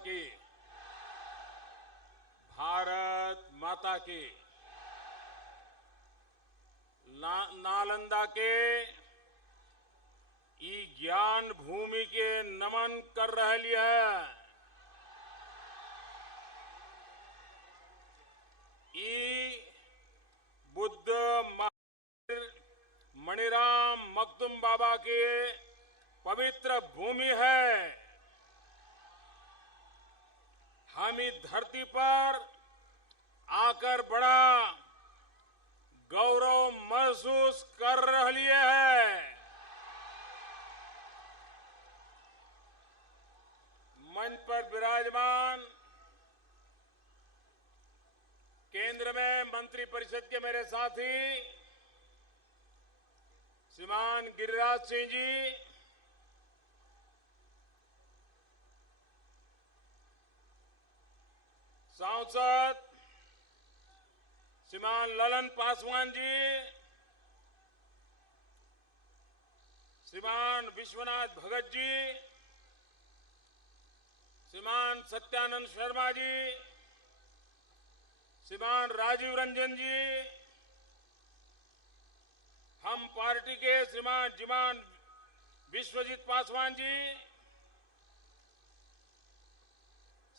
की, भारत माता की। नालंदा के ई ज्ञान भूमि के नमन कर रही है। ई बुद्ध मणिराम मखदूम बाबा की पवित्र भूमि है। हम इस धरती पर आकर बड़ा गौरव महसूस कर रही है। मंच पर विराजमान केंद्र में मंत्रिपरिषद के मेरे साथी श्रीमान गिरिराज सिंह जी, सांसद श्रीमान ललन पासवान जी, श्रीमान विश्वनाथ भगत जी, श्रीमान सत्यानंद शर्मा जी, श्रीमान राजीव रंजन जी, हम पार्टी के श्रीमान विश्वजीत पासवान जी,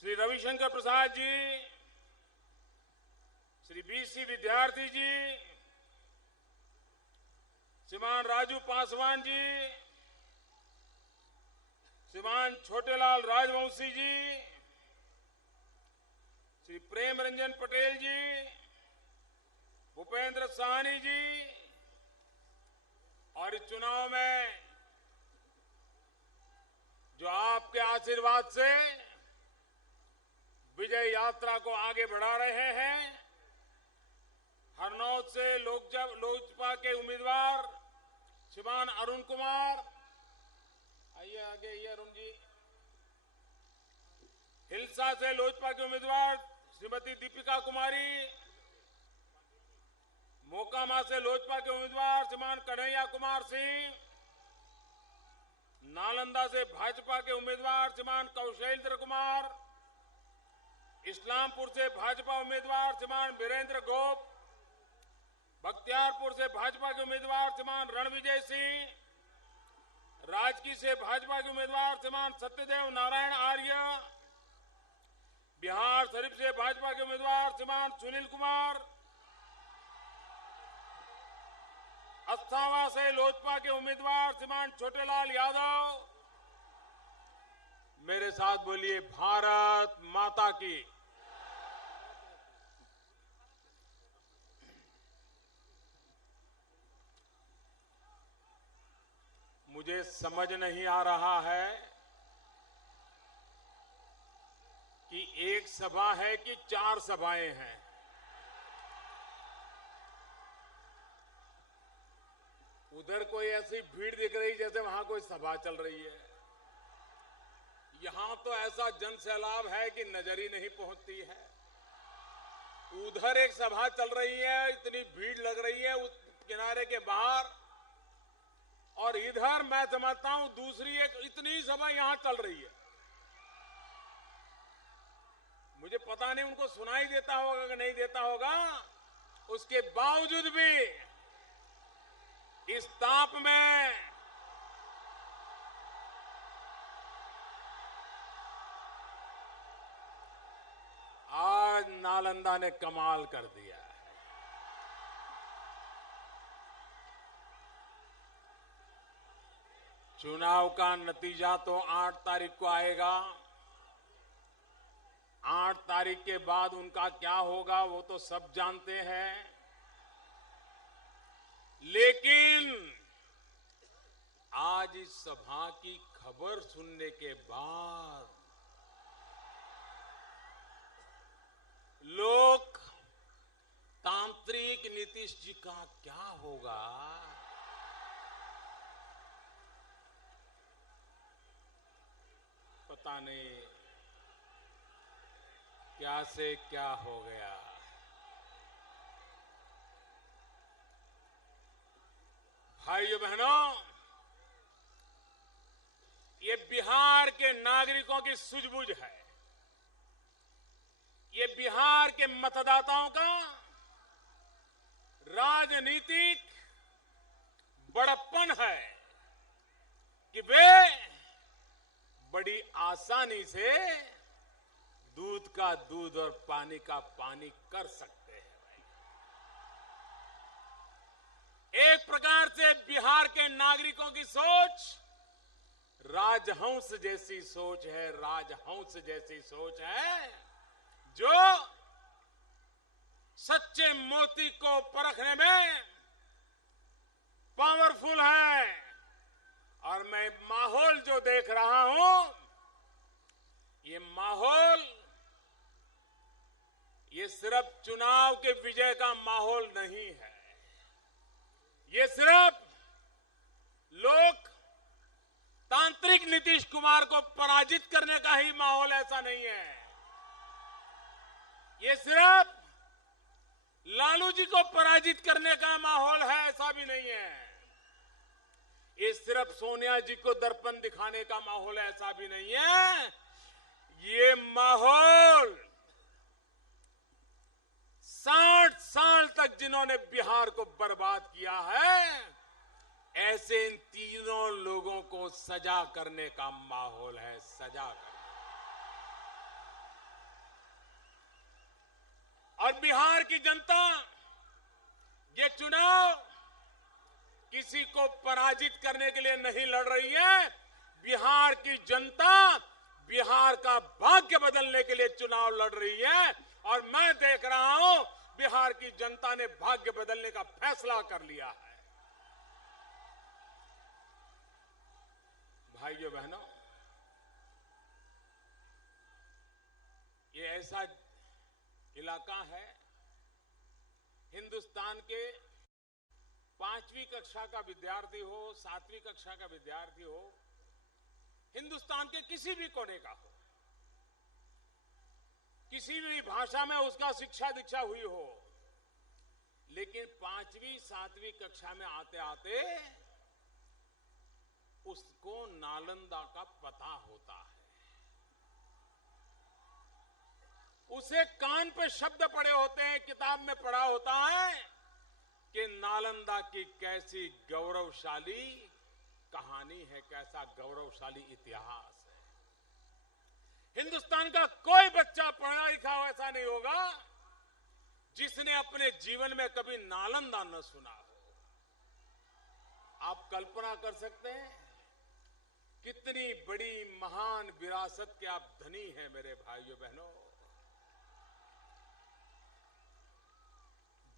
श्री रविशंकर प्रसाद जी, श्री बीसी विद्यार्थी जी, श्रीमान राजू पासवान जी, श्रीमान छोटेलाल राजवंशी जी, श्री प्रेम रंजन पटेल जी, भूपेंद्र साहनी जी, और इस चुनाव में जो आपके आशीर्वाद से विजय यात्रा को आगे बढ़ा रहे हैं, हरनौत से लोजपा के उम्मीदवार श्रीमान अरुण कुमार, आइए आगे, आइए अरुण जी। हिलसा से लोजपा के उम्मीदवार श्रीमती दीपिका कुमारी, मोकामा से लोजपा के उम्मीदवार श्रीमान कन्हैया कुमार सिंह, नालंदा से भाजपा के उम्मीदवार श्रीमान कौशलेंद्र कुमार, इस्लामपुर से भाजपा उम्मीदवार श्रीमान वीरेंद्र गोप, बख्तियारपुर से भाजपा के उम्मीदवार श्रीमान रणविजय सिंह, राजगीर से भाजपा के उम्मीदवार श्रीमान सत्यदेव नारायण आर्य, बिहार शरीफ से भाजपा के उम्मीदवार श्रीमान सुनील कुमार, अस्थावा से लोजपा के उम्मीदवार श्रीमान छोटेलाल यादव। मेरे साथ बोलिए भारत माता की। मुझे समझ नहीं आ रहा है कि एक सभा है कि 4 सभाएं हैं। उधर कोई ऐसी भीड़ दिख रही जैसे वहां कोई सभा चल रही है। यहां तो ऐसा जनसैलाब है कि नजर ही नहीं पहुंचती है। उधर एक सभा चल रही है, इतनी भीड़ लग रही है उस किनारे के बाहर, और इधर मैं समझता हूं दूसरी एक इतनी सभा यहां चल रही है। मुझे पता नहीं उनको सुनाई देता होगा कि नहीं देता होगा, उसके बावजूद भी इस ताप में आज नालंदा ने कमाल कर दिया है। चुनाव का नतीजा तो 8 तारीख को आएगा। 8 तारीख के बाद उनका क्या होगा वो तो सब जानते हैं, लेकिन आज इस सभा की खबर सुनने के बाद लोकतांत्रिक नीतीश जी का क्या होगा, पता नहीं क्या से क्या हो गया। भाइयों बहनों, ये बिहार के नागरिकों की सूझबूझ है। बिहार के मतदाताओं का राजनीतिक बड़प्पन है कि वे बड़ी आसानी से दूध का दूध और पानी का पानी कर सकते हैं। एक प्रकार से बिहार के नागरिकों की सोच राजहंस जैसी सोच है, राजहंस जैसी सोच है जो सच्चे मोती को परखने में पावरफुल है। और मैं माहौल जो देख रहा हूं, ये माहौल ये सिर्फ चुनाव के विजय का माहौल नहीं है, ये सिर्फ लोकतांत्रिक नीतीश कुमार को पराजित करने का ही माहौल ऐसा नहीं है, ये सिर्फ लालू जी को पराजित करने का माहौल है ऐसा भी नहीं है, ये सिर्फ सोनिया जी को दर्पण दिखाने का माहौल है ऐसा भी नहीं है। ये माहौल 60 साल तक जिन्होंने बिहार को बर्बाद किया है, ऐसे इन तीनों लोगों को सजा करने का माहौल है, सजा करने। और बिहार की जनता ये चुनाव किसी को पराजित करने के लिए नहीं लड़ रही है, बिहार की जनता बिहार का भाग्य बदलने के लिए चुनाव लड़ रही है। और मैं देख रहा हूं बिहार की जनता ने भाग्य बदलने का फैसला कर लिया है। भाइयों बहनों, ये ऐसा इलाका है, हिंदुस्तान के 5वीं कक्षा का विद्यार्थी हो, 7वीं कक्षा का विद्यार्थी हो, हिंदुस्तान के किसी भी कोने का हो, किसी भी भाषा में उसका शिक्षा दीक्षा हुई हो, लेकिन 5वीं 7वीं कक्षा में आते आते उसको नालंदा का पता होता है। उसे कान पे शब्द पड़े होते हैं, किताब में पढ़ा होता है कि नालंदा की कैसी गौरवशाली कहानी है, कैसा गौरवशाली इतिहास है। हिंदुस्तान का कोई बच्चा पढ़ा लिखा हो ऐसा नहीं होगा जिसने अपने जीवन में कभी नालंदा न सुना हो। आप कल्पना कर सकते हैं कितनी बड़ी महान विरासत के आप धनी हैं मेरे भाइयों बहनों।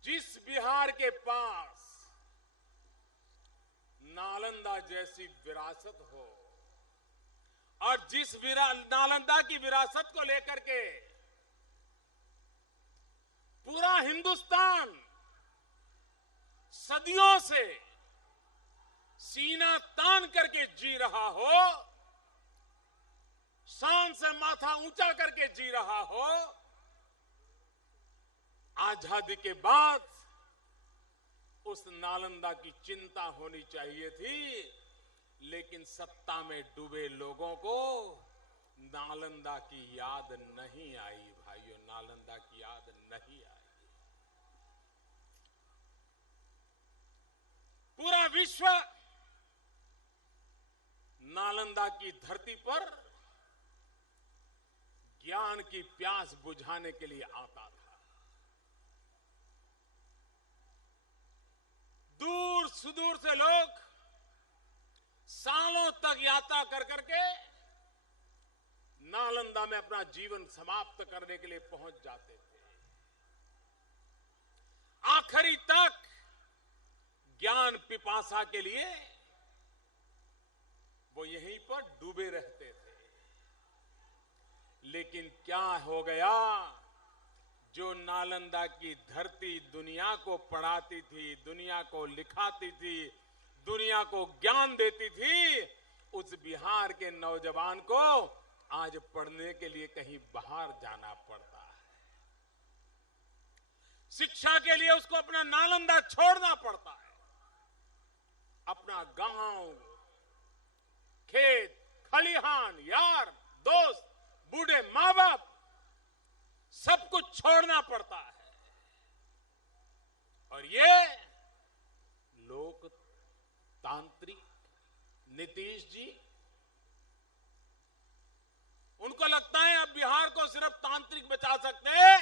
जिस बिहार के पास नालंदा जैसी विरासत हो और जिस नालंदा की विरासत को लेकर के पूरा हिंदुस्तान सदियों से सीना तान करके जी रहा हो, शान से माथा ऊंचा करके जी रहा हो, आजादी के बाद उस नालंदा की चिंता होनी चाहिए थी, लेकिन सत्ता में डूबे लोगों को नालंदा की याद नहीं आई। भाइयों, नालंदा की याद नहीं आई। पूरा विश्व नालंदा की धरती पर ज्ञान की प्यास बुझाने के लिए आता था। दूर सुदूर से लोग सालों तक यात्रा कर करके नालंदा में अपना जीवन समाप्त करने के लिए पहुंच जाते थे। आखिरी तक ज्ञान पिपासा के लिए वो यहीं पर डूबे रहते थे। लेकिन क्या हो गया, जो नालंदा की धरती दुनिया को पढ़ाती थी, दुनिया को लिखाती थी, दुनिया को ज्ञान देती थी, उस बिहार के नौजवान को आज पढ़ने के लिए कहीं बाहर जाना पड़ता है। शिक्षा के लिए उसको अपना नालंदा छोड़ना पड़ता है। अपना गांव, खेत, खलिहान, यार, दोस्त, बूढ़े माँ बाप सब कुछ छोड़ना पड़ता है। और ये लोकतांत्रिक नीतीश जी, उनको लगता है अब बिहार को सिर्फ तांत्रिक बचा सकते हैं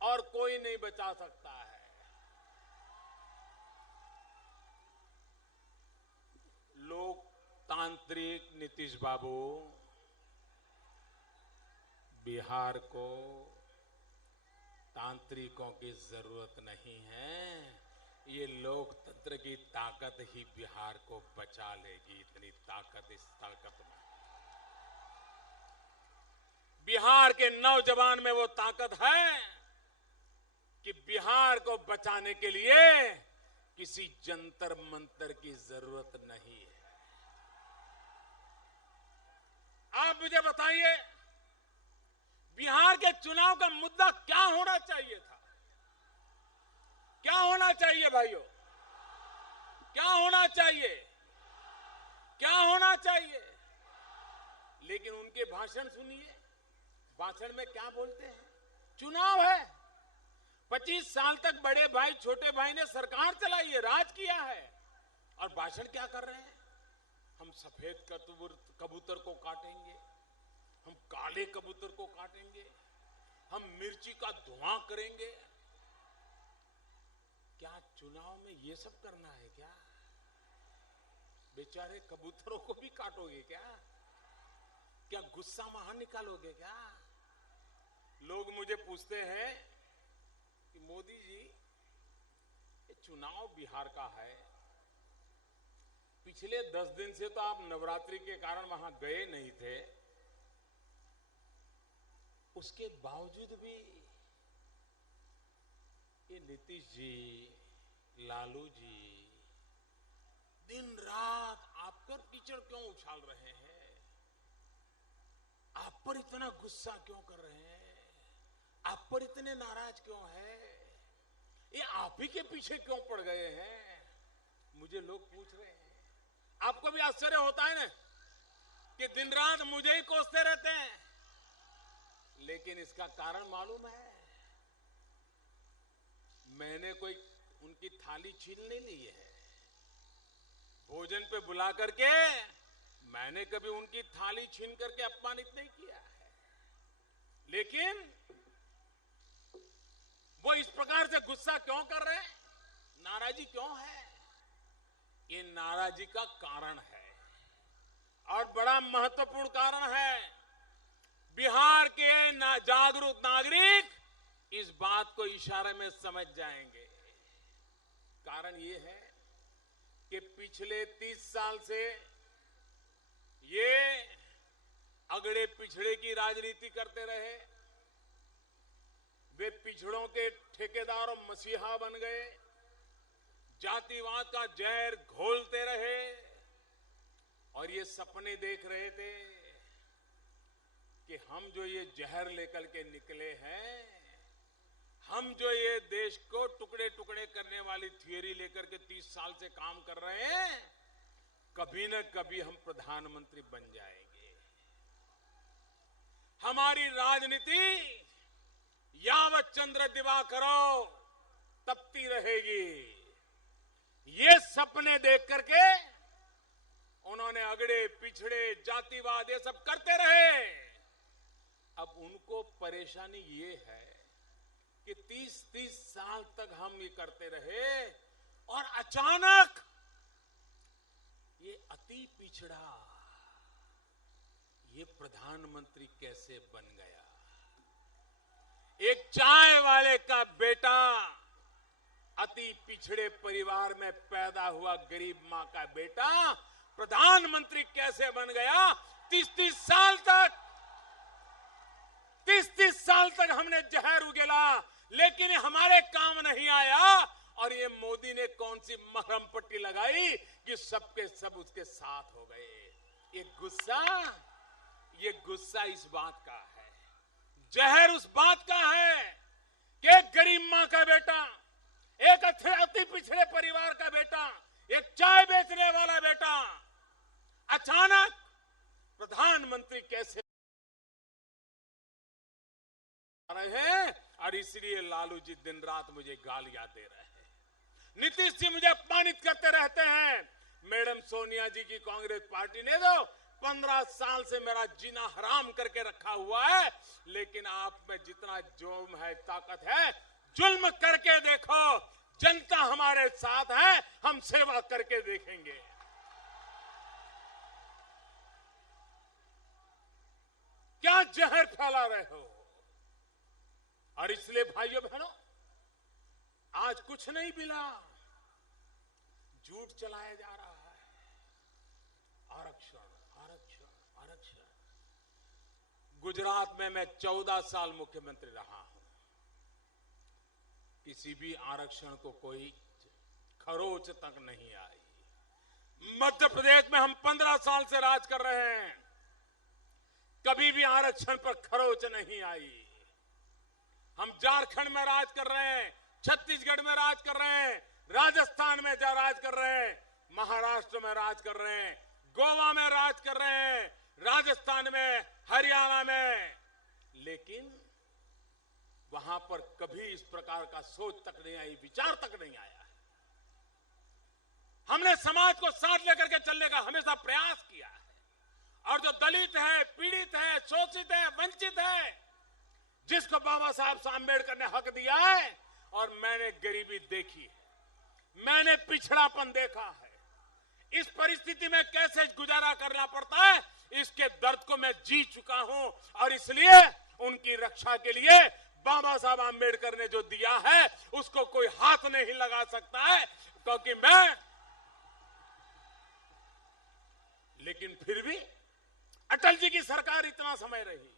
और कोई नहीं बचा सकता है। लोकतांत्रिक नीतीश बाबू, बिहार को तांत्रिकों की जरूरत नहीं है। ये लोकतंत्र की ताकत ही बिहार को बचा लेगी। इतनी ताकत इस ताकत में, बिहार के नौजवान में वो ताकत है कि बिहार को बचाने के लिए किसी जंतर मंतर की जरूरत नहीं है। आप मुझे बताइए, बिहार के चुनाव का मुद्दा क्या होना चाहिए था? क्या होना चाहिए भाइयों? क्या होना चाहिए? क्या होना चाहिए? लेकिन उनके भाषण सुनिए, भाषण में क्या बोलते हैं? चुनाव है, 25 साल तक बड़े भाई छोटे भाई ने सरकार चलाई है, राज किया है, और भाषण क्या कर रहे हैं? हम सफेद कबूतर को काटेंगे, हम काले कबूतर को काटेंगे, हम मिर्ची का धुआं करेंगे। क्या चुनाव में ये सब करना है क्या? बेचारे कबूतरों को भी काटोगे क्या? क्या गुस्सा वहां निकालोगे क्या? लोग मुझे पूछते हैं कि मोदी जी, ये चुनाव बिहार का है, पिछले 10 दिन से तो आप नवरात्रि के कारण वहां गए नहीं थे, उसके बावजूद भी ये नीतीश जी, लालू जी दिन रात आप पर कीचड़ क्यों उछाल रहे हैं? आप पर इतना गुस्सा क्यों कर रहे हैं? आप पर इतने नाराज क्यों हैं? ये आप ही के पीछे क्यों पड़ गए हैं? मुझे लोग पूछ रहे हैं। आपको भी आश्चर्य होता है ना कि दिन रात मुझे ही कोसते रहते हैं, लेकिन इसका कारण मालूम है? मैंने कोई उनकी थाली छीन नहीं ली है। भोजन पे बुला करके मैंने कभी उनकी थाली छीन करके अपमानित नहीं किया है, लेकिन वो इस प्रकार से गुस्सा क्यों कर रहे हैं, नाराजी क्यों है? ये नाराजी का कारण है, और बड़ा महत्वपूर्ण कारण है। बिहार के जागरूक नागरिक इस बात को इशारे में समझ जाएंगे। कारण ये है कि पिछले 30 साल से ये अगड़े पिछड़े की राजनीति करते रहे। वे पिछड़ों के ठेकेदार और मसीहा बन गए, जातिवाद का जहर घोलते रहे, और ये सपने देख रहे थे कि हम जो ये जहर लेकर के निकले हैं, हम जो ये देश को टुकड़े टुकड़े करने वाली थियरी लेकर के 30 साल से काम कर रहे हैं, कभी न कभी हम प्रधानमंत्री बन जाएंगे। हमारी राजनीति यावत चंद्र दिवाकरो तपती रहेगी। ये सपने देख करके उन्होंने अगड़े पिछड़े जातिवाद ये सब करते रहे। अब उनको परेशानी ये है कि 30-30 साल तक हम ये करते रहे, और अचानक ये अति पिछड़ा ये प्रधानमंत्री कैसे बन गया? एक चाय वाले का बेटा अति पिछड़े परिवार में पैदा हुआ गरीब मां का बेटा प्रधानमंत्री कैसे बन गया? 30-30 साल तक 30-30 साल तक हमने जहर उगेला, लेकिन हमारे काम नहीं आया। और ये मोदी ने कौन सी मरहम पट्टी लगाई कि सबके सब उसके साथ हो गए। ये गुस्सा इस बात का है, जहर उस बात का है कि एक गरीब मां का बेटा, एक अति पिछड़े परिवार का बेटा, एक चाय बेचने वाला बेटा अचानक प्रधानमंत्री कैसे रहे हैं, इसलिए लालू जी दिन रात मुझे गालियां दे रहे हैं। नीतीश जी मुझे अपमानित करते रहते हैं। मैडम सोनिया जी की कांग्रेस पार्टी ने तो 15 साल से मेरा जीना हराम करके रखा हुआ है, लेकिन आप में जितना जोम है, ताकत है, जुल्म करके देखो। जनता हमारे साथ है, हम सेवा करके देखेंगे। क्या जहर फैला रहे हो? और इसलिए भाइयों बहनों, आज कुछ नहीं मिला, झूठ चलाया जा रहा है। आरक्षण, आरक्षण, आरक्षण। गुजरात में मैं 14 साल मुख्यमंत्री रहा हूं। किसी भी आरक्षण को कोई खरोच तक नहीं आई। मध्य प्रदेश में हम 15 साल से राज कर रहे हैं, कभी भी आरक्षण पर खरोच नहीं आई। हम झारखंड में राज कर रहे हैं, छत्तीसगढ़ में राज कर रहे हैं, राजस्थान में राज कर रहे हैं, महाराष्ट्र में राज कर रहे हैं, गोवा में राज कर रहे हैं, राजस्थान में, हरियाणा में, लेकिन वहां पर कभी इस प्रकार का सोच तक नहीं आई, विचार तक नहीं आया है। हमने समाज को साथ लेकर के चलने का हमेशा प्रयास किया है, और जो दलित है, पीड़ित है, शोषित है, वंचित है, जिसको बाबा साहब आंबेडकर ने हक दिया है, और मैंने गरीबी देखी है, मैंने पिछड़ापन देखा है, इस परिस्थिति में कैसे गुजारा करना पड़ता है, इसके दर्द को मैं जी चुका हूं। और इसलिए उनकी रक्षा के लिए बाबा साहब आंबेडकर ने जो दिया है उसको कोई हाथ नहीं लगा सकता है, क्योंकि मैं, लेकिन फिर भी अटल जी की सरकार इतना समय रही,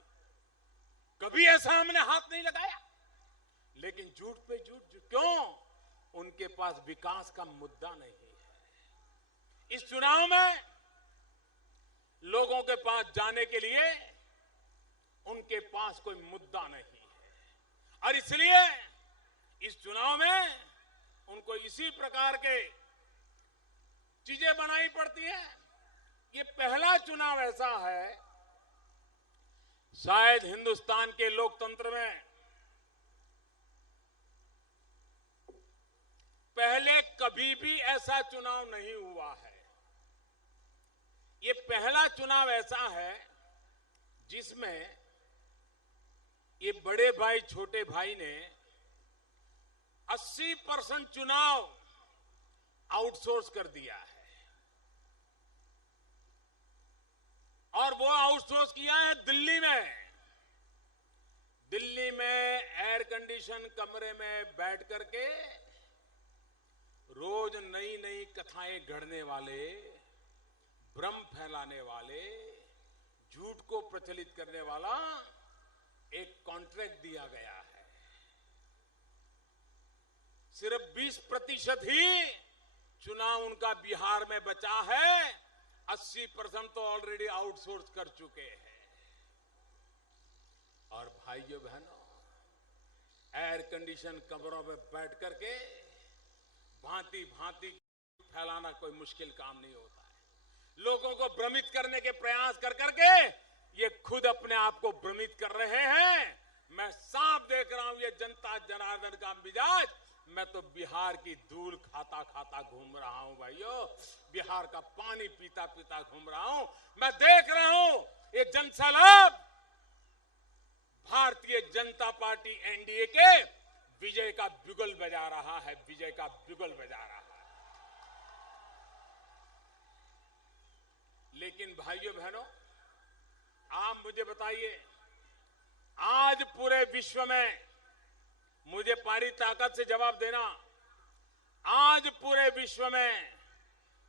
कभी ऐसा हमने हाथ नहीं लगाया। लेकिन झूठ पे झूठ, क्यों? उनके पास विकास का मुद्दा नहीं है। इस चुनाव में लोगों के पास जाने के लिए उनके पास कोई मुद्दा नहीं है, और इसलिए इस चुनाव में उनको इसी प्रकार के चीजें बनानी पड़ती है। ये पहला चुनाव ऐसा है शायद हिंदुस्तान के लोकतंत्र में, पहले कभी भी ऐसा चुनाव नहीं हुआ है। ये पहला चुनाव ऐसा है जिसमें ये बड़े भाई छोटे भाई ने 80% चुनाव आउटसोर्स कर दिया है, और वो आउटसोर्स किया है दिल्ली में। दिल्ली में एयर कंडीशन कमरे में बैठ करके रोज नई नई कथाएं गढ़ने वाले, भ्रम फैलाने वाले, झूठ को प्रचलित करने वाला एक कॉन्ट्रैक्ट दिया गया है। सिर्फ 20% ही चुनाव उनका बिहार में बचा है, 80% तो ऑलरेडी आउटसोर्स कर चुके हैं। और भाइयों बहनों, एयर कंडीशन कमरों में बैठ करके भांति भांति फैलाना कोई मुश्किल काम नहीं होता है। लोगों को भ्रमित करने के प्रयास कर करके ये खुद अपने आप को भ्रमित कर रहे हैं। मैं साफ देख रहा हूं ये जनता जनार्दन का मिजाज। मैं तो बिहार की धूल खाता खाता घूम रहा हूं भाइयों, बिहार का पानी पीता पीता घूम रहा हूं। मैं देख रहा हूं ये जनसैलाब भारतीय जनता पार्टी एनडीए के विजय का बिगुल बजा रहा है, विजय का बिगुल बजा रहा है। लेकिन भाइयों बहनों, आप मुझे बताइए, आज पूरे विश्व में, मुझे पारी ताकत से जवाब देना, आज पूरे विश्व में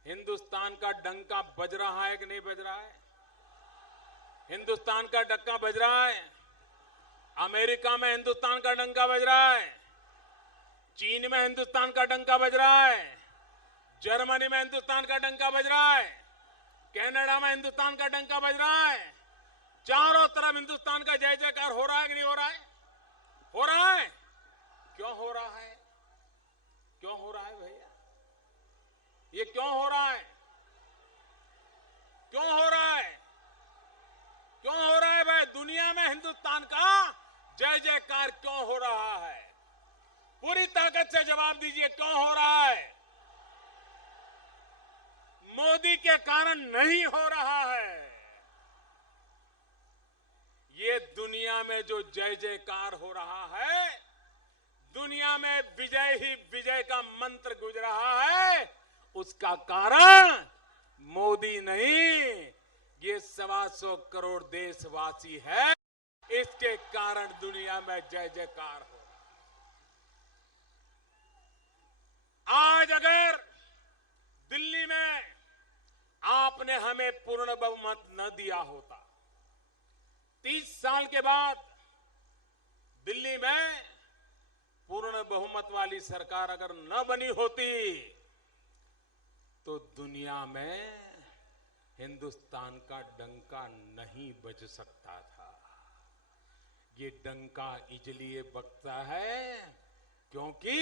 हिंदुस्तान का डंका बज रहा है कि नहीं बज रहा है? हिंदुस्तान का डंका बज रहा है। अमेरिका में हिंदुस्तान का डंका बज रहा है, चीन में हिंदुस्तान का डंका बज रहा है, जर्मनी में हिंदुस्तान का डंका बज रहा है, कनाडा में हिंदुस्तान का डंका बज रहा है। चारों तरफ हिंदुस्तान का जय जयकार हो रहा है कि नहीं हो रहा है? हो रहा है। क्यों हो रहा है? क्यों हो रहा है भैया? ये क्यों हो रहा है? क्यों हो रहा है? क्यों हो रहा है भाई? दुनिया में हिंदुस्तान का जय जयकार क्यों हो रहा है? पूरी ताकत से जवाब दीजिए, क्यों हो रहा है? मोदी के कारण नहीं हो रहा है। ये दुनिया में जो जय जयकार हो रहा है, दुनिया में विजय ही विजय का मंत्र गूंज रहा है, उसका कारण मोदी नहीं, ये 125 करोड़ देशवासी है। इसके कारण दुनिया में जय जयकार हो रहा है। आज अगर दिल्ली में आपने हमें पूर्ण बहुमत न दिया होता, 30 साल के बाद दिल्ली में पूर्ण बहुमत वाली सरकार अगर न बनी होती, तो दुनिया में हिंदुस्तान का डंका नहीं बज सकता था। ये डंका इसलिए बजता है क्योंकि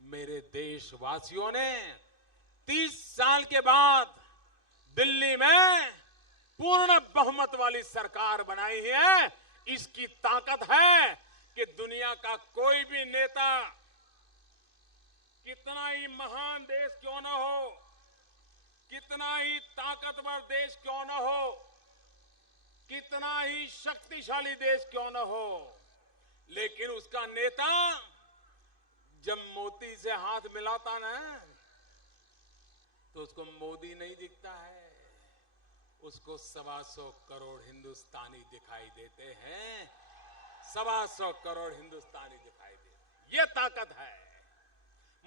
मेरे देशवासियों ने 30 साल के बाद दिल्ली में पूर्ण बहुमत वाली सरकार बनाई है। इसकी ताकत है कि दुनिया का कोई भी नेता, कितना ही महान देश क्यों न हो, कितना ही ताकतवर देश क्यों न हो, कितना ही शक्तिशाली देश क्यों न हो, लेकिन उसका नेता जब मोदी से हाथ मिलाता ना, तो उसको मोदी नहीं दिखता है, उसको 125 करोड़ हिंदुस्तानी दिखाई देते हैं। 125 करोड़ हिंदुस्तानी दिखाई देते, ये ताकत है।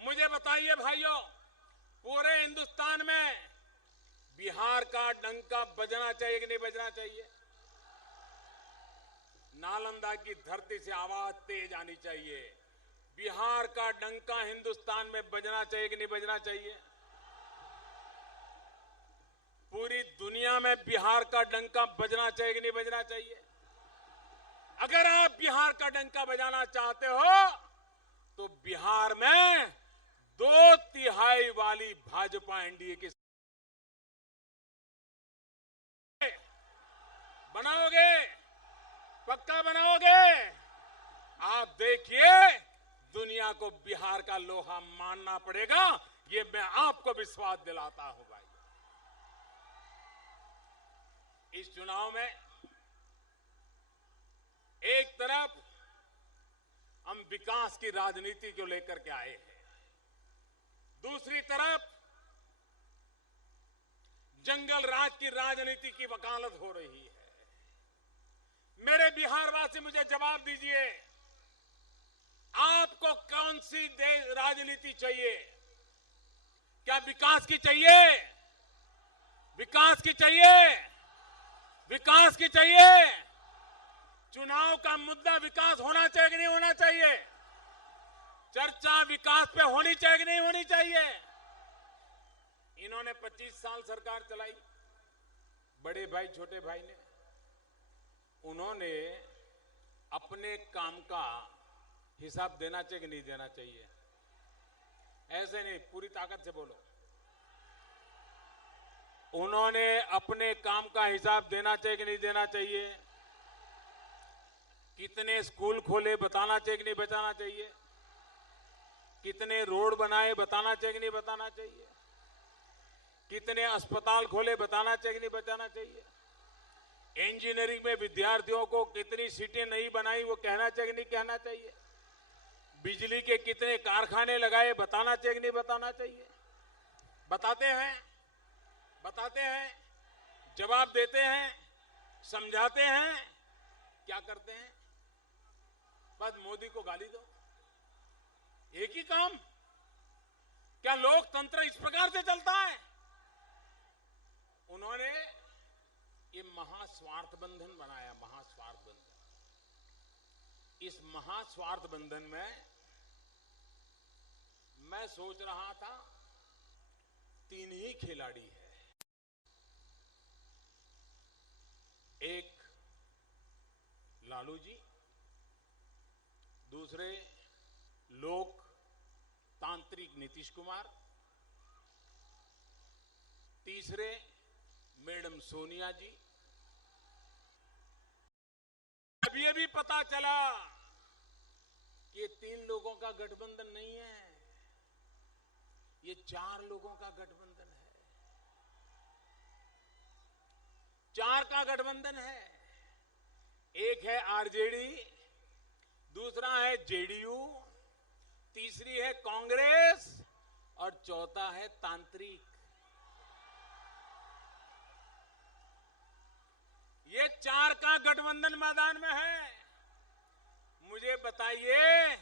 मुझे बताइए भाइयों, पूरे हिंदुस्तान में बिहार का डंका बजना चाहिए कि नहीं बजना चाहिए? नालंदा की धरती से आवाज तेज आनी चाहिए। बिहार का डंका हिंदुस्तान में बजना चाहिए कि नहीं बजना चाहिए? पूरी दुनिया में बिहार का डंका बजना चाहिए कि नहीं बजना चाहिए? अगर आप बिहार का डंका बजाना चाहते हो, तो बिहार में 2/3 वाली भाजपा एनडीए की बनाओगे, पक्का बनाओगे? आप देखिए, दुनिया को बिहार का लोहा मानना पड़ेगा, ये मैं आपको विश्वास दिलाता हूं भाई। इस चुनाव में एक तरफ हम विकास की राजनीति को लेकर के आए हैं, दूसरी तरफ जंगल राज की राजनीति की वकालत हो रही है। मेरे बिहारवासी, मुझे जवाब दीजिए, आपको कौन सी राजनीति चाहिए? क्या विकास की चाहिए? विकास की चाहिए? विकास की चाहिए? चुनाव का मुद्दा विकास होना चाहिए कि नहीं होना चाहिए? चर्चा विकास पे होनी चाहिए कि नहीं होनी चाहिए? इन्होंने 25 साल सरकार चलाई, बड़े भाई छोटे भाई ने, उन्होंने अपने काम का हिसाब देना चाहिए कि नहीं देना चाहिए? ऐसे नहीं, पूरी ताकत से बोलो। उन्होंने अपने काम का हिसाब देना चाहिए कि नहीं देना चाहिए? कितने स्कूल खोले बताना चाहिए कि नहीं बताना चाहिए? कितने रोड बनाए बताना चाहिए कि नहीं बताना चाहिए? कितने अस्पताल खोले बताना चाहिए कि नहीं बताना चाहिए? इंजीनियरिंग में विद्यार्थियों को कितनी सीटें नहीं बनाई वो कहना चाहिए कि नहीं कहना चाहिए? बिजली के कितने कारखाने लगाए बताना चाहिए कि नहीं बताना चाहिए? बताते हैं, बताते हैं, जवाब देते हैं, समझाते हैं, क्या करते हैं? बस मोदी को गाली दो, एक ही काम। क्या लोकतंत्र इस प्रकार से चलता है? उन्होंने ये महास्वार्थ बंधन बनाया, महास्वार्थ बंधन। इस महास्वार्थ बंधन में मैं सोच रहा था, 3 ही खिलाड़ी है। एक लालू जी, दूसरे लोकतांत्रिक नीतीश कुमार, तीसरे मैडम सोनिया जी। अभी पता चला कि ये 3 लोगों का गठबंधन नहीं है, ये 4 लोगों का गठबंधन है। 4 का गठबंधन है। एक है आरजेडी, दूसरा है जेडीयू, तीसरी है कांग्रेस और चौथा है तांत्रिक। ये 4 का गठबंधन मैदान में है। मुझे बताइए,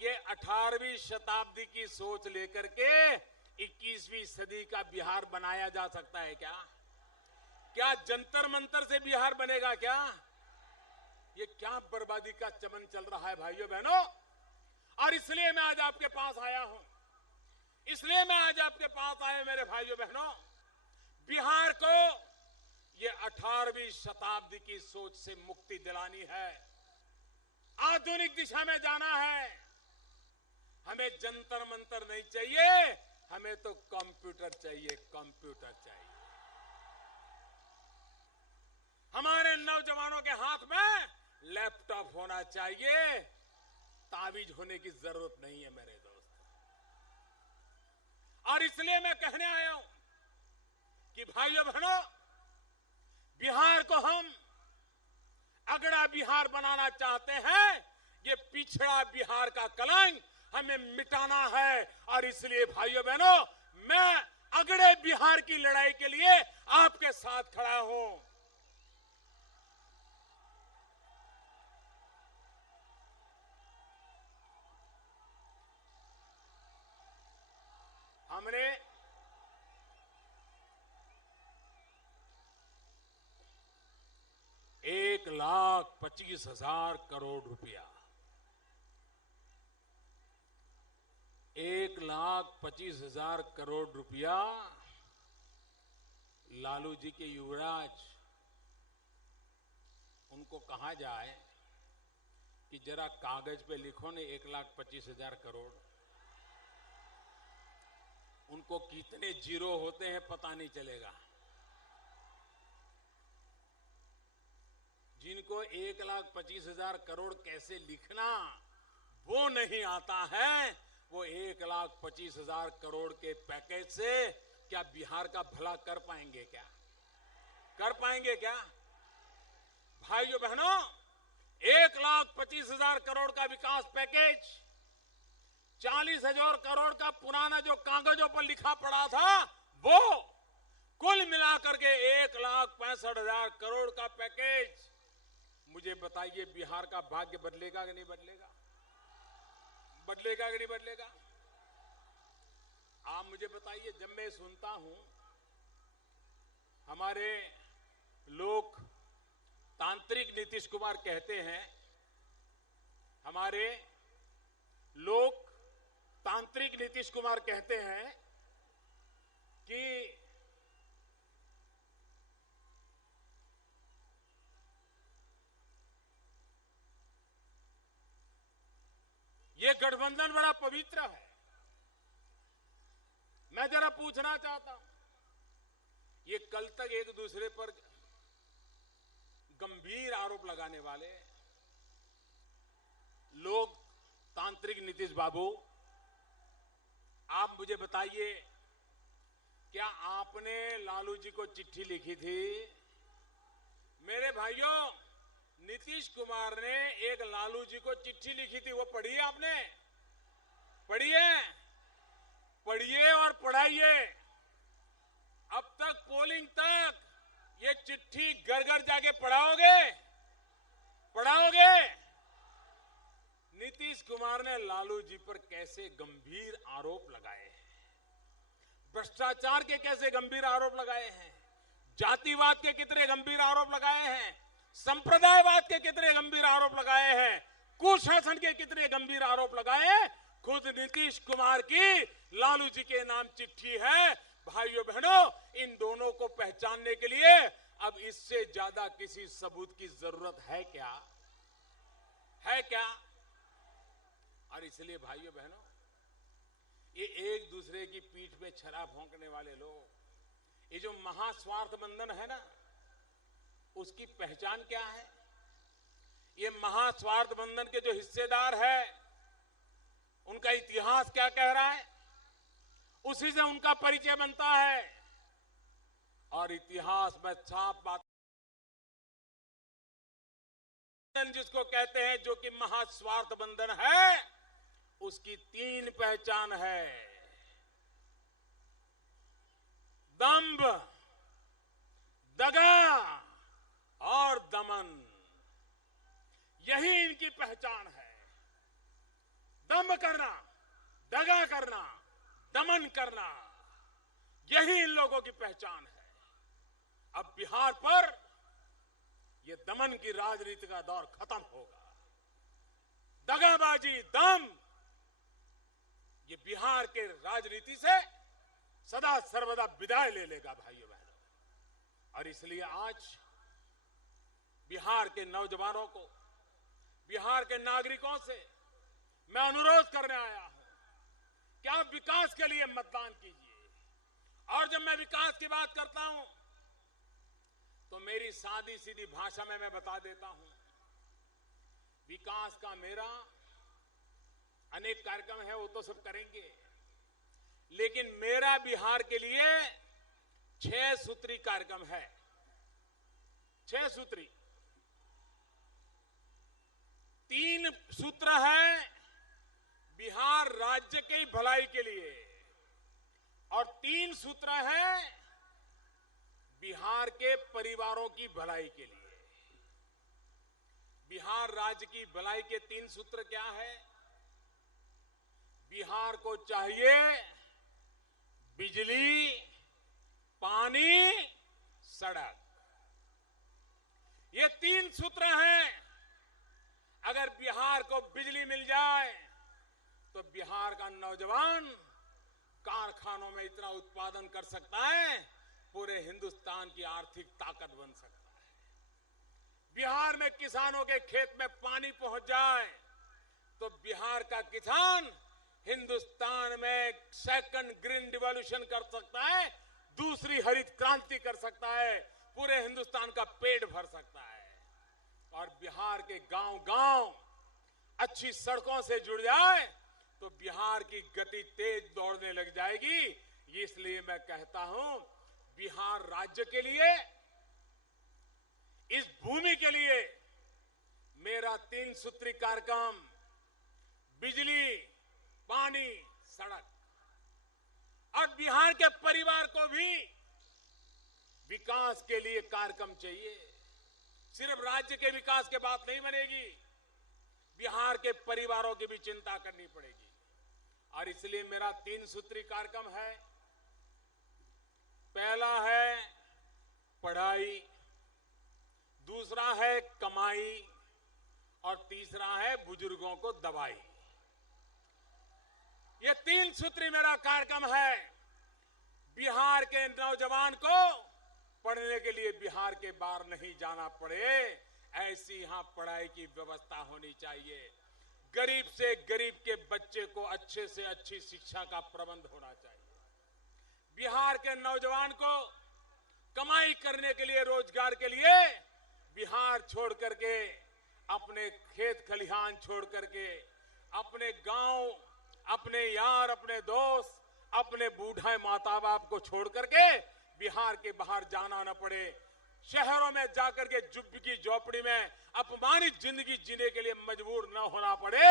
ये 18वीं शताब्दी की सोच लेकर के 21वीं सदी का बिहार बनाया जा सकता है क्या? क्या जंतर मंतर से बिहार बनेगा क्या? ये क्या बर्बादी का चमन चल रहा है भाइयों बहनों। और इसलिए मैं आज आपके पास आया हूं, इसलिए मैं आज आपके पास आया मेरे भाइयों बहनों। बिहार को ये 18वीं शताब्दी की सोच से मुक्ति दिलानी है, आधुनिक दिशा में जाना है। हमें जंतर मंतर नहीं चाहिए, हमें तो कंप्यूटर चाहिए, कंप्यूटर चाहिए। हमारे नौजवानों के हाथ में लैपटॉप होना चाहिए, तावीज होने की जरूरत नहीं है मेरे दोस्त। और इसलिए मैं कहने आया हूं कि भाइयों बहनों, बिहार को हम अगड़ा बिहार बनाना चाहते हैं। ये पिछड़ा बिहार का कलंक हमें मिटाना है। और इसलिए भाइयों बहनों, मैं अगड़े बिहार की लड़ाई के लिए आपके साथ खड़ा हूं। हमने ₹1,25,000 करोड़ रुपया, 1,25,000 करोड़ रुपया लालू जी के युवराज, उनको कहा जाए कि जरा कागज पे लिखो ने 1,25,000 करोड़। उनको कितने जीरो होते हैं पता नहीं चलेगा। जिनको 1,25,000 करोड़ कैसे लिखना वो नहीं आता है, वो 1,25,000 करोड़ के पैकेज से क्या बिहार का भला कर पाएंगे क्या? कर पाएंगे क्या? भाइयों बहनों, 1,25,000 करोड़ का विकास पैकेज, 40,000 करोड़ का पुराना जो कागजों पर लिखा पड़ा था, वो कुल मिलाकर के 1,65,000 करोड़ का पैकेज। मुझे बताइए, बिहार का भाग्य बदलेगा कि नहीं बदलेगा? बदलेगा कि नहीं बदलेगा? आप मुझे बताइए। जब मैं सुनता हूं हमारे लोग तांत्रिक नीतीश कुमार कहते हैं, हमारे लोग तांत्रिक नीतीश कुमार कहते हैं कि ये गठबंधन बड़ा पवित्र है। मैं जरा पूछना चाहता हूं, ये कल तक एक दूसरे पर गंभीर आरोप लगाने वाले लोग, तांत्रिक नीतीश बाबू, आप मुझे बताइए, क्या आपने लालू जी को चिट्ठी लिखी थी? मेरे भाइयों, नीतीश कुमार ने एक लालू जी को चिट्ठी लिखी थी, वो पढ़ी है आपने? पढ़िए, पढ़िए और पढ़ाइए। अब तक पोलिंग तक ये चिट्ठी घर घर जाके पढ़ाओगे? पढ़ाओगे? नीतीश कुमार ने लालू जी पर कैसे गंभीर आरोप लगाए हैं, भ्रष्टाचार के कैसे गंभीर आरोप लगाए हैं, जातिवाद के कितने गंभीर आरोप लगाए हैं, संप्रदायवाद के कितने गंभीर आरोप लगाए हैं, कुशासन के कितने गंभीर आरोप लगाए हैं। खुद नीतीश कुमार की लालू जी के नाम चिट्ठी है। भाइयों बहनों, इन दोनों को पहचानने के लिए अब इससे ज्यादा किसी सबूत की जरूरत है क्या? है क्या? और इसलिए भाइयों बहनों, ये एक दूसरे की पीठ में छरा भोंकने वाले लोग, ये जो महास्वार्थ बंधन है ना, उसकी पहचान क्या है? ये महास्वार्थ बंधन के जो हिस्सेदार है उनका इतिहास क्या कह रहा है, उसी से उनका परिचय बनता है। और इतिहास में साफ बात जिसको कहते हैं, जो कि महास्वार्थ बंधन है, उसकी 3 पहचान है: दंभ, दगा और दमन। यही इनकी पहचान है। दंभ करना, दगा करना, दमन करना, यही इन लोगों की पहचान है। अब बिहार पर यह दमन की राजनीति का दौर खत्म होगा। दगाबाजी, दम, ये बिहार के राजनीति से सदा सर्वदा विदाई ले लेगा भाइयों बहनों। और इसलिए आज बिहार के नौजवानों को, बिहार के नागरिकों से मैं अनुरोध करने आया हूं कि आप विकास के लिए मतदान कीजिए। और जब मैं विकास की बात करता हूं तो मेरी सादी सीधी भाषा में मैं बता देता हूं, विकास का मेरा अनेक कार्यक्रम है, वो तो सब करेंगे, लेकिन मेरा बिहार के लिए 6 सूत्री कार्यक्रम है। 6 सूत्री। 3 सूत्र है बिहार राज्य की भलाई के लिए और 3 सूत्र है बिहार के परिवारों की भलाई के लिए। बिहार राज्य की भलाई के 3 सूत्र क्या है? बिहार को चाहिए बिजली, पानी, सड़क। ये 3 सूत्र हैं। अगर बिहार को बिजली मिल जाए तो बिहार का नौजवान कारखानों में इतना उत्पादन कर सकता है, पूरे हिंदुस्तान की आर्थिक ताकत बन सकता है। बिहार में किसानों के खेत में पानी पहुंच जाए तो बिहार का किसान हिंदुस्तान में सेकंड ग्रीन रिवॉल्यूशन कर सकता है, दूसरी हरित क्रांति कर सकता है, पूरे हिंदुस्तान का पेट भर सकता है। और बिहार के गांव-गांव अच्छी सड़कों से जुड़ जाए तो बिहार की गति तेज दौड़ने लग जाएगी। इसलिए मैं कहता हूं, बिहार राज्य के लिए, इस भूमि के लिए मेरा 3 सूत्री कार्यक्रम बिजली, पानी, सड़क। और बिहार के परिवार को भी विकास के लिए कार्यक्रम चाहिए। सिर्फ राज्य के विकास के बात नहीं बनेगी, बिहार के परिवारों की भी चिंता करनी पड़ेगी। और इसलिए मेरा 3 सूत्री कार्यक्रम है। पहला है पढ़ाई, दूसरा है कमाई और तीसरा है बुजुर्गों को दवाई। ये 3 सूत्री मेरा कार्यक्रम है। बिहार के नौजवान को पढ़ने के लिए बिहार के बाहर नहीं जाना पड़े, ऐसी यहां पढ़ाई की व्यवस्था होनी चाहिए। गरीब से गरीब के बच्चे को अच्छे से अच्छी शिक्षा का प्रबंध होना चाहिए। बिहार के नौजवान को कमाई करने के लिए, रोजगार के लिए बिहार छोड़ करके, अपने खेत खलिहान छोड़ करके, अपने गांव, अपने यार, अपने दोस्त, अपने बूढ़े माता बाप को छोड़ करके बिहार के बाहर जाना न पड़े, शहरों में जाकर के झुग्गी झोपड़ी में अपमानित जिंदगी जीने के लिए मजबूर न होना पड़े।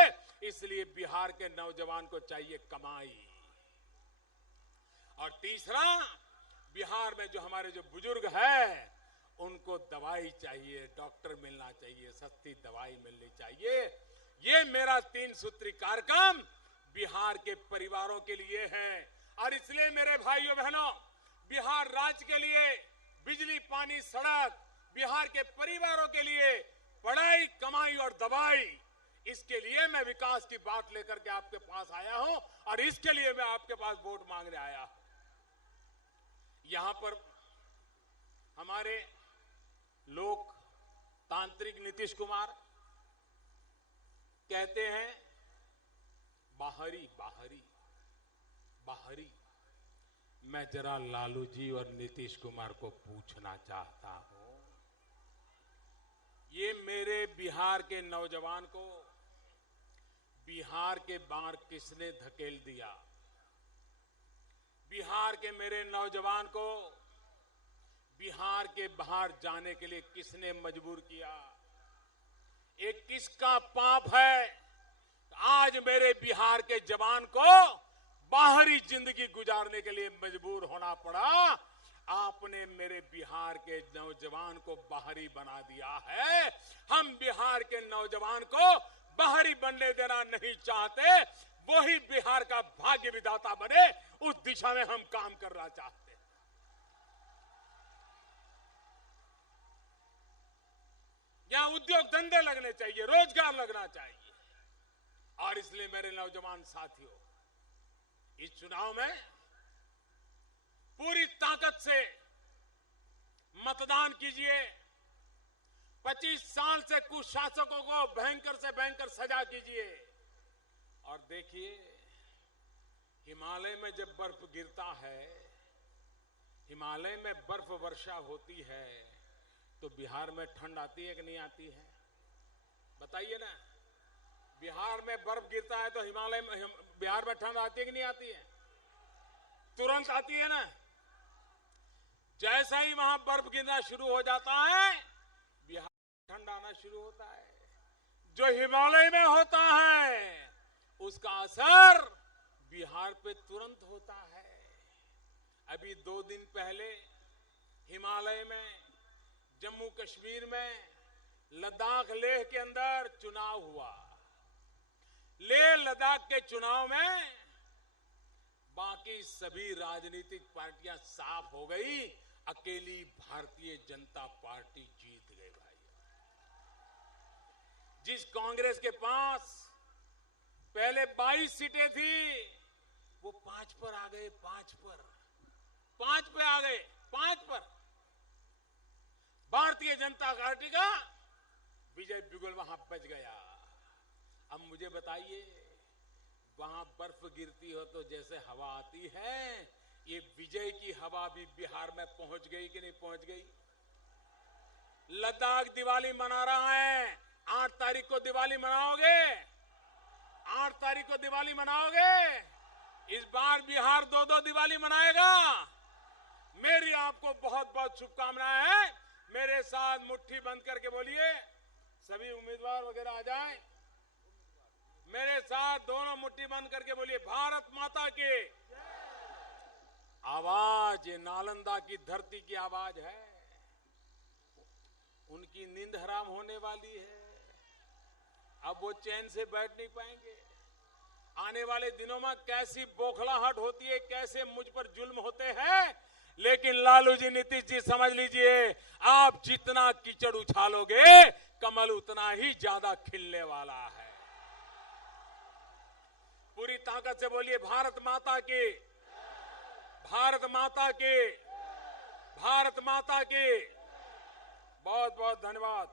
इसलिए बिहार के नौजवान को चाहिए कमाई। और तीसरा, बिहार में जो हमारे जो बुजुर्ग हैं उनको दवाई चाहिए, डॉक्टर मिलना चाहिए, सस्ती दवाई मिलनी चाहिए। ये मेरा 3 सूत्री कार्यक्रम बिहार के परिवारों के लिए है। और इसलिए मेरे भाइयों बहनों, बिहार राज्य के लिए बिजली, पानी, सड़क, बिहार के परिवारों के लिए पढ़ाई, कमाई और दवाई, इसके लिए मैं विकास की बात लेकर के आपके पास आया हूं और इसके लिए मैं आपके पास वोट मांगने आया हूं। यहां पर हमारे लोकतांत्रिक नीतीश कुमार कहते हैं बाहरी बाहरी बाहरी। मैं जरा लालू जी और नीतीश कुमार को पूछना चाहता हूं, ये मेरे बिहार के नौजवान को बिहार के बाहर किसने धकेल दिया? बिहार के मेरे नौजवान को बिहार के बाहर जाने के लिए किसने मजबूर किया? ये किसका पाप है? आज मेरे बिहार के जवान को बाहरी जिंदगी गुजारने के लिए मजबूर होना पड़ा। आपने मेरे बिहार के नौजवान को बाहरी बना दिया है। हम बिहार के नौजवान को बाहरी बनने देना नहीं चाहते। वही बिहार का भाग्य विधाता बने, उस दिशा में हम काम करना चाहते हैं। यहां उद्योग धंधे लगने चाहिए, रोजगार लगना चाहिए। और इसलिए मेरे नौजवान साथियों, इस चुनाव में पूरी ताकत से मतदान कीजिए। 25 साल से कुशासकों को भयंकर से भयंकर सजा कीजिए। और देखिए, हिमालय में जब बर्फ गिरता है, हिमालय में बर्फ वर्षा होती है, तो बिहार में ठंड आती है कि नहीं आती है? बताइए ना। बिहार में बर्फ गिरता है तो हिमालय में, बिहार में ठंड आती है कि नहीं आती है? तुरंत आती है ना। जैसा ही वहां बर्फ गिरना शुरू हो जाता है, बिहार में ठंड आना शुरू होता है। जो हिमालय में होता है उसका असर बिहार पे तुरंत होता है। अभी 2 दिन पहले हिमालय में, जम्मू कश्मीर में, लद्दाख लेह के अंदर चुनाव हुआ। लेह लद्दाख के चुनाव में बाकी सभी राजनीतिक पार्टियां साफ हो गई, अकेली भारतीय जनता पार्टी जीत गई भाई। जिस कांग्रेस के पास पहले 22 सीटें थी, वो 5 पर आ गए, 5 पे आ गए, 5 पर। भारतीय जनता पार्टी का विजय बिगुल वहां बच गया। अब मुझे बताइए, वहां बर्फ गिरती हो तो जैसे हवा आती है, ये विजय की हवा भी बिहार में पहुंच गई कि नहीं पहुंच गई? लद्दाख दिवाली मना रहा है। 8 तारीख को दिवाली मनाओगे? 8 तारीख को दिवाली मनाओगे? इस बार बिहार 2-2 दिवाली मनाएगा। मेरी आपको बहुत बहुत शुभकामनाएं हैं। मेरे साथ मुट्ठी बंद करके बोलिए, सभी उम्मीदवार वगैरह आ जाएं। मेरे साथ दोनों मुट्ठी बंद करके बोलिए, भारत माता की आवाज। ये नालंदा की धरती की आवाज है। उनकी नींद हराम होने वाली है। अब वो चैन से बैठ नहीं पाएंगे। आने वाले दिनों में कैसी बौखलाहट होती है, कैसे मुझ पर जुल्म होते हैं। लेकिन लालू जी, नीतीश जी, समझ लीजिए, आप जितना कीचड़ उछालोगे, कमल उतना ही ज्यादा खिलने वाला है। पूरी ताकत से बोलिए, भारत माता की, भारत माता की, भारत माता की। बहुत बहुत धन्यवाद।